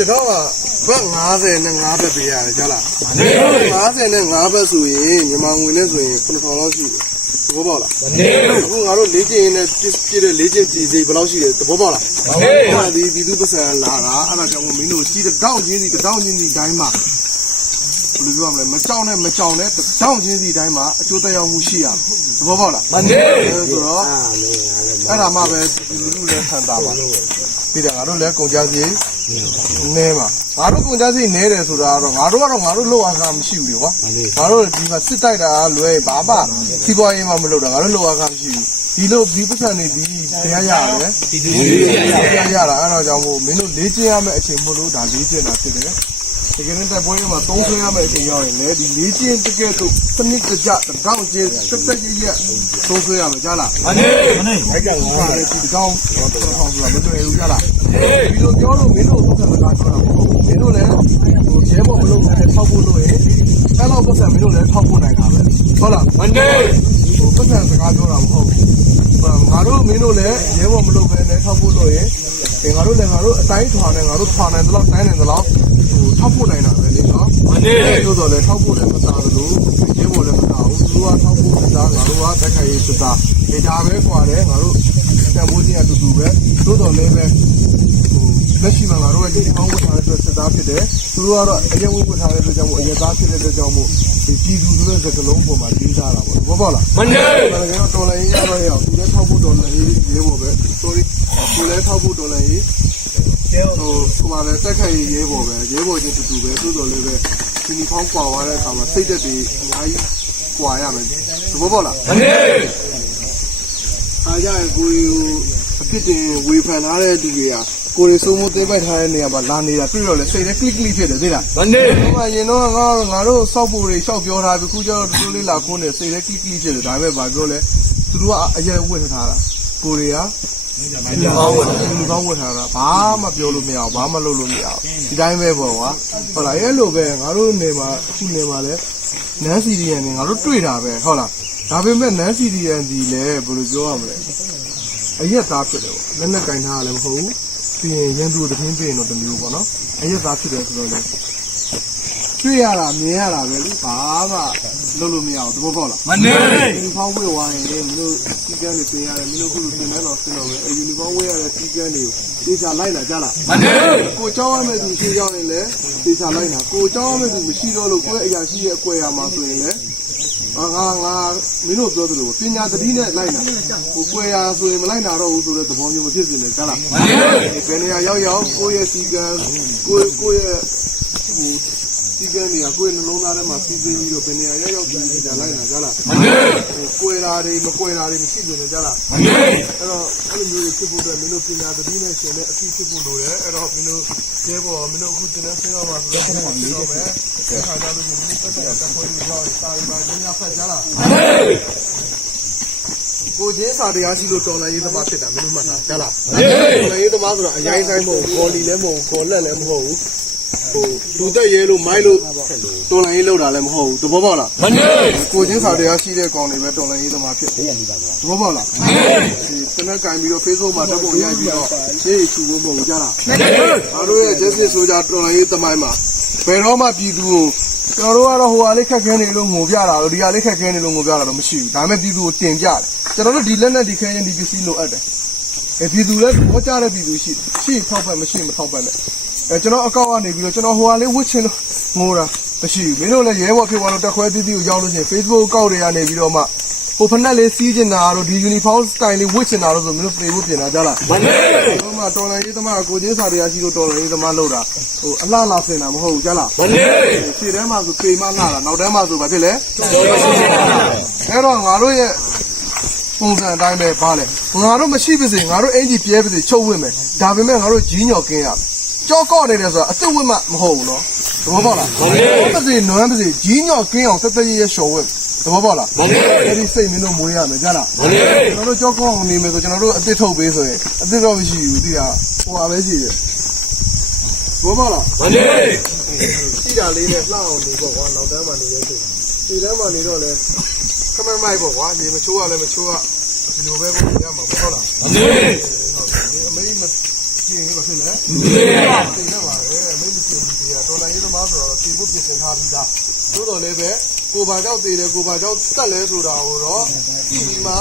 တစ်ထောက်ကဘတ်50နဲ့5ဘတ်ပေးရတယ်ကြားလား50နဲ့5ဘတ်ဆိုရင်မြန်မာငွေနဲ့ဆိုရင်9000လောက်ရှိတယ်သဘောပေါက်လားအခုငါတို့လေ့ကျင့်ရင်းနဲ့ပြည့်ပြည့်တဲ့လေ့ကျင့်ကြည်စိဘယ်လောက်ရှိတယ်သဘောပေါက်လားဟုတ်ဒီပြည်သူပစံလာတာအဲ့ဒါကြောင့်မို့မင်းတို့ကြီးတစ်ထောက်ချင်းစီတစ်ထောက်ချင်းစီတိုင်းမှာဘယ်လိုပြောမလဲမကြောက်နဲ့မကြောက်နဲ့တစ်ထောက်ချင်းစီတိုင်းမှာအကျိုးသက်ရောက်မှုရှိရမယ်သဘောပေါက်လားမှန်တယ်ဆိုတော့အဲ့ဒါမှပဲလူလူလည်းခံတာပါပြီးတော့ငါတို့လည်းကုန်ကြစ ည်နဲပါငါတို့ကုန်ကြစည်နဲတယ်ဆိုတာကတော့ငါတို့ကတော့ငါတို့လောက်အားကမရှိဘူးလေကွာငါတို့ဒီမှာစစ်တိုက်တာလွဲဘာမှစီးပွားရေးမှမလုပ်တာငါတို့လောက်အားကမရှိဘူးဒီလိုဒီပတ်စံနေဒီတရားရတယ်ဒီတရားရတာအဲ့တော့ကြောင့်မို့မင်းတို့လေးကျင်းရမယ့်အချိန်မို့လို့ဒါလေးကျင်းတာဖြစ်တယ် တကယ်နဲ့တိုက်ပွဲမှာသုံးဆွဲရမယ့်အချိန်ရောက်ရင်လေဒီလေးကျင်းတကယ်တော့စနစ်တကျတောင်းကျင်းတက်တက်ရရသုံးဆွဲရမယ်ကြားလားမှန်တယ်မှန်တယ်အဲ့ကငါလည်းဒီတောင်းတော့ထောင်းဆိုတာမတွေ့ဘူးကြားလားဒီလိုပြောလို့မင်းတို့ဘုရားစကားပြောတာမဟုတ်ဘူးမင်းတို့လည်းဟိုရဲဘော်မလုပ်နဲ့ထောက်ဖို့လို့ရင်အဲ့တော့ပတ်စံမင်းတို့လည်းထောက်ဖို့နိုင်တာပဲဟုတ်လားမှန်တယ်ဟိုပတ်စံစကားပြောတာမဟုတ်ဘူးငါတို့မင်းတို့လည်းရဲဘော်မလုပ်ဘဲနဲ့ထောက်ဖို့လို့ရင်ငါတို့လည်းငါတို့အတိုင်းထွာနဲ့ငါတို့ထွာနိုင်တယ်လို့တိုင်းနိုင်တယ်လို့ ဟိုထောက်ဖို့နိုင်တာပဲလေနော်မှန်တယ်ဆိုတော့လေထောက်ဖို့လည်းမစားဘူးရဲဘော်လည်းမစားဘူးသူကထောက်ဖို့စားငါတို့ကတက်ခိုင်ရေးစစ်သားဒီဒါပဲကွာတယ်ငါတို့တန်ဖိုးကြီးအတူတူပဲသို့တော်လည်းပဲဟိုလက်ရှိမှာငါတို့ကဒီပေါင်းဝတ်ထားတဲ့အတွက်စစ်သားဖြစ်တယ်သူတို့ကတော့အရင်ဝတ်ထားတဲ့အတွက်ကြောင့်မို့အရင်သားဖြစ်တဲ့အတွက်ကြောင့်မို့ဒီပြည်သူဆိုတဲ့စကလုံးပေါ်မှာကြီးစားတာပေါ့ဘောပေါ့လားမှန်တယ်ဒါလည်းတော့တော်လည်းရပါရဲ့သူလည်းထောက်ဖို့တော်လည်းရေးဖို့ပဲ sorry သူလည်းထောက်ဖို့တော်လည်းရေး ဟိုဟိုမှာလည်းတက်ခိုင်ရေးဖို့ပဲရေးဖို့ချင်းတူတူပဲသို့တော်လည်းပဲဒီနီဖောင်းကွာသွားတဲ့အခါမှာစိတ်သက်တွေအများကြီးကွာရမယ်သဘောပေါက်လားမှန်တယ်အားကြရင်ကိုယ်အဖြစ်တင်ဝေဖန်ထားတဲ့သူတွေကကိုယ်စိုးမိုးသိပိုက်ထားတဲ့နေရာမှာလာနေတာတွေ့တော့လေစိတ်နဲ့ click click ဖြစ်တယ်သိလားမနေ့ဟိုမှာရင်တော့ငါငါတို့စောက်ဖို့တွေရှောက်ပြောထားပြီခုကျတော့တူတူလေးလာခိုးနေစိတ်နဲ့ click click ဖြစ်တယ်ဒါပေမဲ့ဘာပြောလဲသူတို့ကအရင်ဝတ်ထားတာကိုယ်တွေက ဒီကောင်းဝတ်ဒီကောင်းဝတ်ထားတာဘာမှပြောလို့မရအောင်ဘာမှလုပ်လို့မရအောင်ဒီတိုင်းပဲပေါ့ကွာဟုတ်လားအဲ့လိုပဲငါတို့နေမှာအခုနေမှာလဲနန်းစီရီယန်နေငါတို့တွေ့တာပဲဟုတ်လားဒါပေမဲ့နန်းစီရီယန်ဒီလဲဘယ်လိုပြောရမလဲအရက်သားဖြစ်တယ်ပေါ့လက်နဲ့ကင်ထားရလည်းမဟုတ်ဘူးပြီးရင်ရန်သူတစ်ထင်းပြရင်တော့တစ်မျိုးပေါ့နော်အရက်သားဖြစ်တယ်ဆိုတော့လေ တွေ့ရတာမြင်ရတာပဲလေဘာမှလုပ်လို့မရအောင်သဘောပေါက်လားမနေယူဖောင်းဝေးဝိုင်းလေမင်းတို့စီကန်းတွေပြင်ရတယ်မင်းတို့ခုလိုပြင်နေတော့ဆင်းတော့ပဲအဲယူနီဖောင်းဝေးရတဲ့စီကန်းတွေကိုတေချာလိုက်လာကြလားမနေကိုကြောင်းရမယ့်သူရှိကြောင်းနေလေတေချာလိုက်လာကိုကြောင်းရမယ့်သူမရှိတော့လို့ကိုယ့်အရာရှိရဲ့အကွဲရမှာဆိုရင်လေအာငါငါမင်းတို့ပြောသလိုပညာတတိနဲ့လိုက်လာကိုကွယ်ရာဆိုရင်မလိုက်နာတော့ဘူးဆိုတဲ့သဘောမျိုးမဖြစ်စေနဲ့ကြားလားမနေဘယ်နေရာရောက်ရောက်ကိုယ့်ရဲ့စီကံကိုယ့်ကိုယ့်ရဲ့ဟို စီကန်းတွေကကိုယ့်ရဲ့နှလုံးသားထဲမှာစီစဉ်ပြီးတော့ဘယ်နေရာရောက်ရောက်ဒီကြလိုက်လာကြလားမနေ့ကွယ်တာတွေမကွယ်တာတွေမရှိဘူးလေကြလားမနေ့အဲ့တော့အဲ့လိုမျိုးတွေဖြစ်ဖို့အတွက်မင်းတို့ပညာသတိနဲ့ရှင်တဲ့အသိဖြစ်ဖို့လိုတယ်အဲ့တော့မင်းတို့ရဲဘော်မင်းတို့အခုတင်နေဆင်းတော့မှာဆိုတော့ဆက်မှာလေးတော့မယ်ဆက်ခါကြလို့မင်းတို့တက်တဲ့တက်ခွေးတွေရောက်ရင်စာရီမှာညညဖတ်ကြလားမနေ့ကိုချင်းစာတရားရှိလို့တော်လည်းရေးသမားဖြစ်တာမင်းတို့မှတ်တာကြလားမနေ့တော်လည်းရေးသမားဆိုတာအရင်တိုင်းမဟုတ်ဘူးကော်လီလည်းမဟုတ်ဘူးကော်လက်လည်းမဟုတ်ဘူး ဟိုလူတက်ရဲလို့မိုက်လို့တော်လည်းရေးလောက်တာလည်းမဟုတ်ဘူးသဘောပေါက်လားမနေ့ကိုချင်းစာတရားရှိတဲ့ကောင်တွေပဲတော်လည်းရေးသမားဖြစ်တယ်သဘောပေါက်လားဒီတနက်ကင်ပြီးတော့ Facebook မှာတက်ပုံရိုက်ပြီးတော့ရေးချူဖို့မဟုတ်ဘူးကြလားမနေ့ငါတို့ရဲ့ justice ဆိုကြတော်လိုင်းရေးသမိုင်းမှာဘယ်တော့မှပြည်သူကိုကျွန်တော်တို့ကတော့ဟိုဟာလေးခက်ခဲနေလို့ငိုပြတာလို့ဒီဟာလေးခက်ခဲနေလို့ငိုပြတာတော့မရှိဘူးဒါပေမဲ့ပြည်သူကိုတင်ပြတယ်ကျွန်တော်တို့ဒီလက်နဲ့ဒီခဲရင်ဒီပစ္စည်းလိုအပ်တယ်အဲပြည်သူလည်းဘောကြတဲ့ပြည်သူရှိရှိထောက်ပံ့မရှိမထောက်ပံ့နဲ့ အဲကျွန်တော်အကောက်ကနေပြီးတော့ကျွန်တော်ဟိုဟာလေးဝစ်ချင်လို့ငိုတာမရှိဘူးမင်းတို့လည်းရဲဘော်ဖြစ်သွားလို့တက်ခွဲတီးတီးကိုရောက်လို့ရှိရင် Facebook အကောက်တွေကနေပြီးတော့မှဟိုဖက်နဲ့လေးစီးကျင်တာတို့ဒီ uniform style လေးဝစ်ချင်တာတို့ဆိုမင်းတို့ play ဖို့ပြင်တာကြလားမနေ့ဟိုမှာတော်လိုင်းရေးသမားကိုချင်းစာတရားရှိလို့တော်လိုင်းရေးသမားလောက်တာဟိုအလှလာစင်တာမဟုတ်ဘူးကြားလားမနေ့ခြေထဲမှာဆိုပေမလှတာနောက်ထဲမှာဆိုဘာဖြစ်လဲအဲ့တော့ငါတို့ရဲ့ပုံစံအတိုင်းပဲပါလေငါတို့မရှိပါစေငါတို့အင်ဂျီပြဲပါစေချုပ်ဝင့်မယ်ဒါပေမဲ့ငါတို့ကြီးညော်ကင်းရမယ် ကြောကော့နေတယ်ဆိုတာအစ်စ်ဝင့်မှမဟုတ်ဘူးနော်သဘောပေါက်လားမဟုတ်ပါစေနွမ်းပါစေကြီးညော်ကင်းအောင်သက်သက်ရရရှော်ဝင့်သဘောပေါက်လားမနေ့အဲ့ဒီစိတ်မင်းတို့မွေးရမယ်ကြားလားမနေ့ကျွန်တော်တို့ကြောက်ကောင်းအောင်နေမယ်ဆိုကျွန်တော်တို့အစ်စ်ထုတ်ပေးဆိုရင်အစ်စ်တော့မရှိဘူးတိရဟိုပါပဲရှိတယ်ဘောပါလားမနေ့ရှိတာလေးနဲ့လှအောင်နေပေါ့ကွာနောက်တန်းမှာနေတဲ့ချိန်ဒီတန်းမှာနေတော့လဲခမမိုက်ပေါ့ကွာဒီမချိုးရလဲမချိုးရဒီလိုပဲပေါ့ရမှာပေါ့ဟုတ်လားမနေ့ဒီအမေမ ကျင်လို့ဖြစ်လဲမြင်ရပါတယ်အမိတ်မရှိဘူးဒီကတော်လိုင်းရေးသမားဆိုတော့ဖြေဖို့ပြင်ဆင်ထားပြီးသားသို့တော်လည်းပဲ ကိုပါကြောက်တည်တယ်ကိုပါကြောက်တက်လဲဆိုတာကိုတော့ဒီမှာ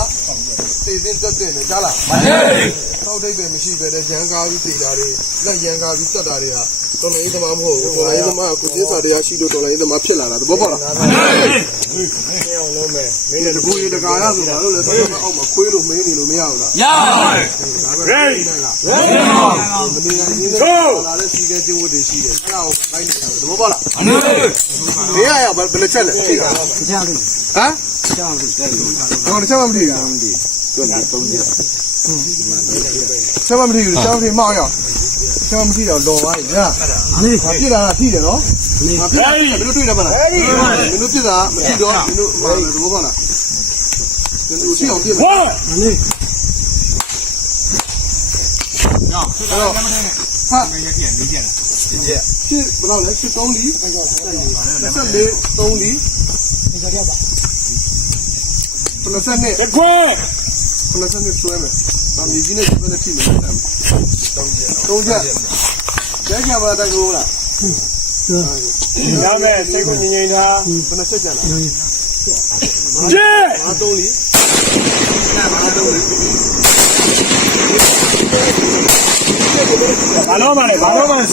တည်တင်တက်တယ်လေကြားလားမှန်ပါဘူးသောက်တိတ်ပဲမရှိပဲတဲ့ရန်ကားပြီးတည်တာတွေလက်ရန်ကားပြီးတက်တာတွေကတော်လိုင်းသမားမဟုတ်ဘူးတော်လိုင်းသမားကကိုကျင်းစာတရားရှိလို့တော်လိုင်းသမားဖြစ်လာတာတဘောပေါက်လားမှန်ပါဘူးမင်းအောင်လုံးမယ်မင်းတကူရတကာရဆိုတာလို့လေဆက်မအောက်မှာခွေးလို့မင်းနေလို့မရဘူးလားရပါတယ်ဒါပဲရေးနိုင်လားမနေနိုင်ရင်းနဲ့လာတဲ့စီကဲကျိုးဝတ်တွေရှိတယ်အဲ့ဒါကိုတိုင်းနေရတယ်တဘောပေါက်လားအနည်းမင်းရရဘယ်လက်ချက်လဲထိတာဟမ်ချောင်းထိချောင်းထိတော့ချောင်းမထိတာတွန်းတုံးကြချောင်းမထိဘူးချောင်းထိမောက်ရချောင်းမထိတော့လော်သွားပြီညာအေးပြစ်တာကထိတယ်နော်မပြစ်တာမင်းတို့တွေ့တယ်မလားမင်းတို့ပြစ်တာမထိတော့မင်းတို့ဟိုတဘောပေါက်လားမင်းတို့ရှိအောင်ပြစ်မယ်ဝါဟာမရပြန်လေးကျန်တာရှင်းဘယ်လောက်လဲရှင်း3လီ 24 3လီ90နဲ့တခွဲ90နဲ့ဆွဲမယ်။ဒါမြေကြီးနဲ့ဒီဘက်နဲ့ထိမယ်။3ချက်3ချက်ကျဲကြပါတိုက်ကိုလားရမယ်စိတ်ကိုငြိမ်ငြိမ်ထားဘယ်နှချက်ကြလားကျဲငါ3လီငါ3လီဘာလို့မလဲဘာလို့မလဲ